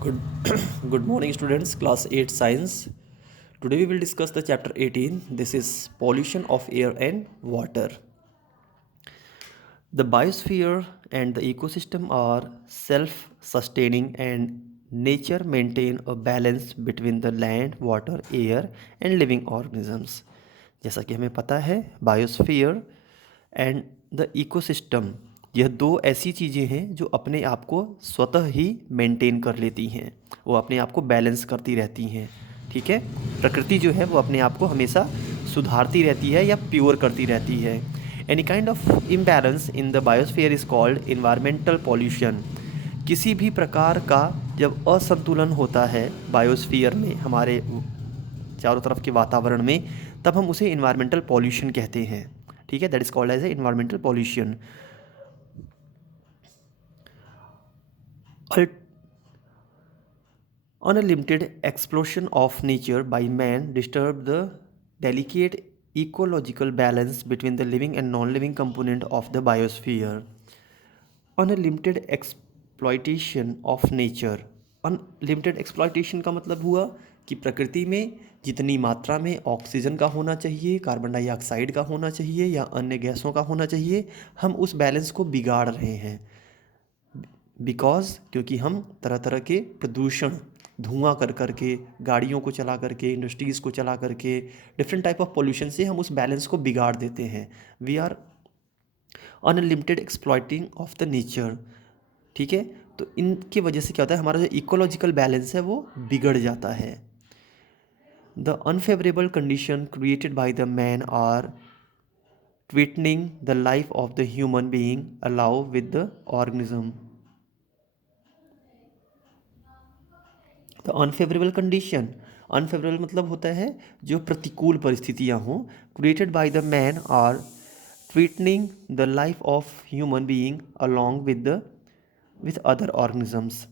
Good, good morning, students. Class 8 Science. Today we will discuss the chapter 18. This is pollution of air and water. The biosphere and the ecosystem are self sustaining, and nature maintain a balance between the land, water, air and living organisms. जैसा कि हमें पता है biosphere and the ecosystem, यह दो ऐसी चीज़ें हैं जो अपने आप को स्वतः ही मेंटेन कर लेती हैं, वो अपने आप को बैलेंस करती रहती हैं। ठीक है, प्रकृति जो है वो अपने आप को हमेशा सुधारती रहती है या प्योर करती रहती है। Any kind of imbalance in the biosphere is called environmental pollution. किसी भी प्रकार का जब असंतुलन होता है बायोस्फीयर में, हमारे चारों तरफ के वातावरण में, तब हम उसे इन्वायरमेंटल पॉल्यूशन कहते हैं। ठीक है, that is called as a environmental pollution. Unlimited explosion of nature by man disturb the delicate ecological balance between the living and non-living component of the biosphere. Unlimited exploitation of nature. Unlimited exploitation का मतलब हुआ कि प्रकृति में जितनी मात्रा में oxygen का होना चाहिए, कार्बन डाइऑक्साइड का होना चाहिए या अन्य गैसों का होना चाहिए, हम उस बैलेंस को बिगाड़ रहे हैं। क्योंकि हम तरह तरह के प्रदूषण, धुआं कर करके, गाड़ियों को चला करके, इंडस्ट्रीज़ को चला करके, डिफरेंट टाइप ऑफ पोल्यूशन से हम उस बैलेंस को बिगाड़ देते हैं। We are unlimited exploiting of the nature. ठीक है, तो इनकी वजह से क्या होता है, हमारा जो इकोलॉजिकल बैलेंस है वो बिगड़ जाता है। The unfavourable condition created by the man are threatening the life of the human being along with the organism. The unfavorable condition, unfavourable मतलब होता है जो प्रतिकूल परिस्थितियाँ हों, created by the man are threatening the life of human being along with other organisms.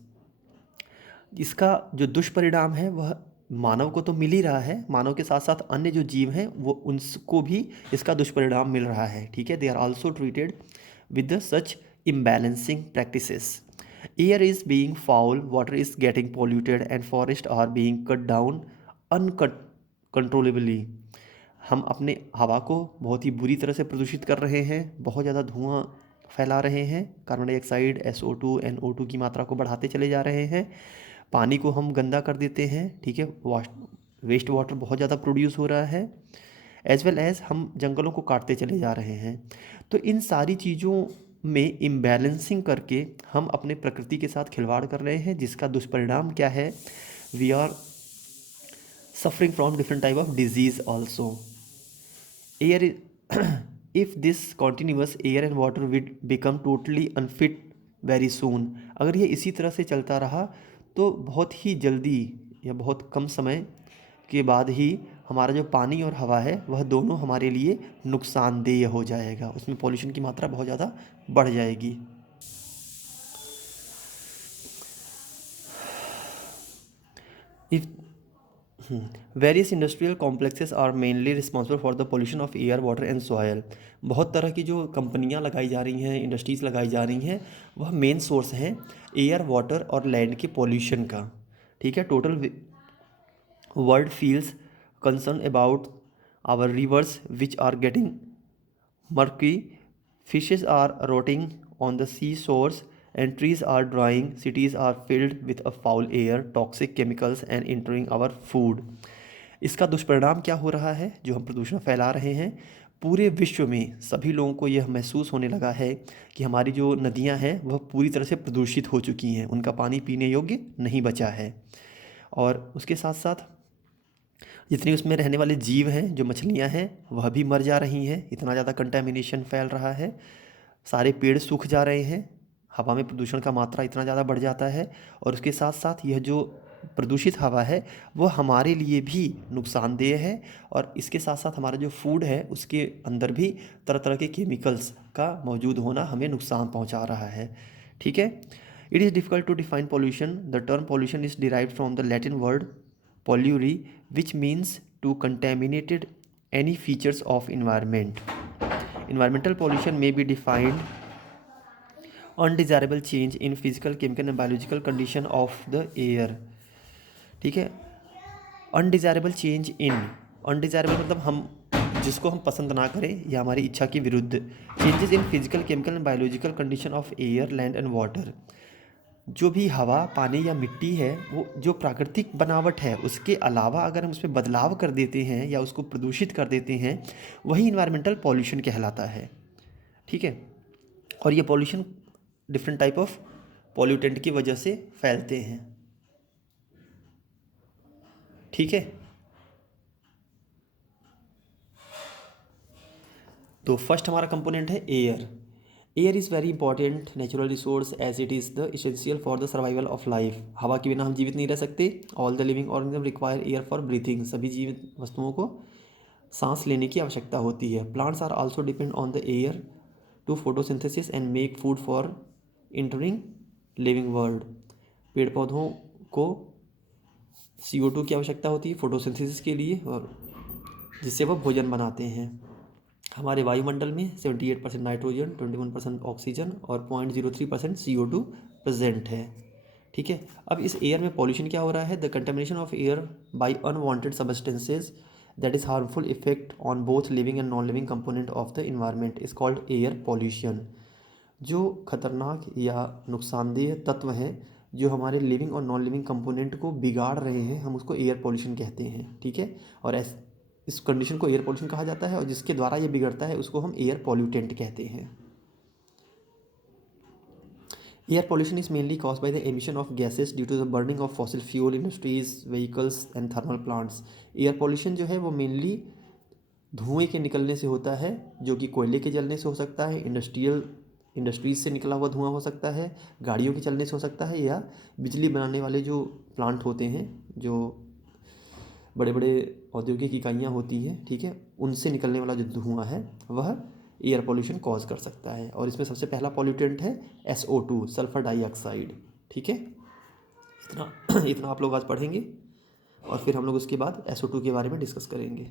इसका जो दुष्परिणाम है वह मानव को तो मिल ही रहा है, मानव के साथ साथ अन्य जो जीव हैं वो उनको भी इसका दुष्परिणाम मिल रहा है। ठीक है, they are also treated with such imbalancing practices. Air is being foul, water is getting polluted and forest are being cut down uncontrollably. हम अपने हवा को बहुत ही बुरी तरह से प्रदूषित कर रहे हैं, बहुत ज़्यादा धुआं फैला रहे हैं, कार्बन डाइऑक्साइड, SO2, NO2 की मात्रा को बढ़ाते चले जा रहे हैं, पानी को हम गंदा कर देते हैं। ठीक है, वेस्ट वाटर बहुत ज़्यादा प्रोड्यूस हो रहा है, एज वेल एज़ हम जंगलों को काटते चले जा रहे हैं। तो इन सारी चीज़ों में इम्बैलेंसिंग करके हम अपने प्रकृति के साथ खिलवाड़ कर रहे हैं, जिसका दुष्परिणाम क्या है, we are suffering from different type of disease also. Air if this continuous, air and water will become totally unfit very soon. अगर ये इसी तरह से चलता रहा तो बहुत ही जल्दी या बहुत कम समय के बाद ही हमारा जो पानी और हवा है वह दोनों हमारे लिए नुकसानदेह हो जाएगा, उसमें पॉल्यूशन की मात्रा बहुत ज़्यादा बढ़ जाएगी। If various industrial complexes are mainly responsible for the pollution of air, water and soil. बहुत तरह की जो कंपनियां लगाई जा रही हैं, इंडस्ट्रीज़ लगाई जा रही हैं, वह मेन सोर्स हैं एयर, वाटर और लैंड के पोल्यूशन का। ठीक है, total world feels concern about our rivers which are getting murky, fishes are rotting on the seashores, and trees are drying, cities are filled with a foul air, toxic chemicals and entering our food. इसका दुष्परिणाम क्या हो रहा है, जो हम प्रदूषण फैला रहे हैं, पूरे विश्व में सभी लोगों को यह महसूस होने लगा है कि हमारी जो नदियां हैं वह पूरी तरह से प्रदूषित हो चुकी हैं, उनका पानी पीने योग्य नहीं बचा है। और उसके साथ साथ जितनी उसमें रहने वाले जीव हैं, जो मछलियां हैं, वह भी मर जा रही हैं, इतना ज़्यादा कंटेमिनेशन फैल रहा है, सारे पेड़ सूख जा रहे हैं, हवा में प्रदूषण का मात्रा इतना ज़्यादा बढ़ जाता है। और उसके साथ साथ यह जो प्रदूषित हवा है वह हमारे लिए भी नुकसानदेह है, और इसके साथ साथ हमारा जो फूड है उसके अंदर भी तरह तरह के केमिकल्स का मौजूद होना हमें नुकसान पहुंचा रहा है। ठीक है, it is difficult to define pollution. The term pollution is derived from the Latin word polluri, which means to contaminated any features of environment. Environmental pollution may be defined undesirable change in physical chemical and biological condition of the air. ठीक है, undesirable change in, undesirable मतलब हम जिसको हम पसंद ना करें या हमारी इच्छा के विरुद्ध, changes in physical chemical and biological condition of air land and water. जो भी हवा पानी या मिट्टी है वो जो प्राकृतिक बनावट है उसके अलावा अगर हम उसमें बदलाव कर देते हैं या उसको प्रदूषित कर देते हैं, वही इन्वायरमेंटल पॉल्यूशन कहलाता है। ठीक है, और ये pollution different type of pollutant की वजह से फैलते हैं। ठीक है, तो फर्स्ट हमारा कंपोनेंट है air. Air is very important natural resource as it is the essential for the survival of life. हवा के बिना हम जीवित नहीं रह सकते। All the living organism require air for breathing. सभी जीवित वस्तुओं को सांस लेने की आवश्यकता होती है। Plants are also depend on the air to photosynthesis and make food for entire living world. पेड़ पौधों को CO2 की आवश्यकता होती है फोटोसिंथेसिस के लिए, और जिससे वह भोजन बनाते हैं। हमारे वायुमंडल में 78% नाइट्रोजन, 21% ऑक्सीजन और 0.03% CO2 प्रेजेंट है। ठीक है, अब इस एयर में पॉल्यूशन क्या हो रहा है? The contamination of air by unwanted substances that is harmful effect on both living and non living component of the environment is called air pollution. जो खतरनाक या नुकसानदेह तत्व हैं जो हमारे लिविंग और नॉन लिविंग कंपोनेंट को बिगाड़ रहे हैं, हम उसको एयर पॉल्यूशन कहते हैं। ठीक है, और इस कंडीशन को एयर पॉल्यूशन कहा जाता है, और जिसके द्वारा ये बिगड़ता है उसको हम एयर पॉल्यूटेंट कहते हैं। Air pollution is mainly cause by the emission of gases due to the burning of fossil fuel industries vehicles and thermal plants. Air pollution जो है वो मेनली धुएं के निकलने से होता है, जो कि कोयले के जलने से हो सकता है, इंडस्ट्रीज से निकला हुआ धुआं हो सकता है, गाड़ियों के चलने से हो सकता है, या बिजली बनाने वाले जो प्लांट होते हैं, जो बड़े बड़े औद्योगिक इकाइयाँ होती हैं, ठीक है, उनसे निकलने वाला जो धुआं है वह एयर पॉल्यूशन कॉज कर सकता है। और इसमें सबसे पहला पॉल्यूटेंट है SO2 सल्फर डाइऑक्साइड। ठीक है, इतना इतना आप लोग आज पढ़ेंगे, और फिर हम लोग उसके बाद SO2 के बारे में डिस्कस करेंगे।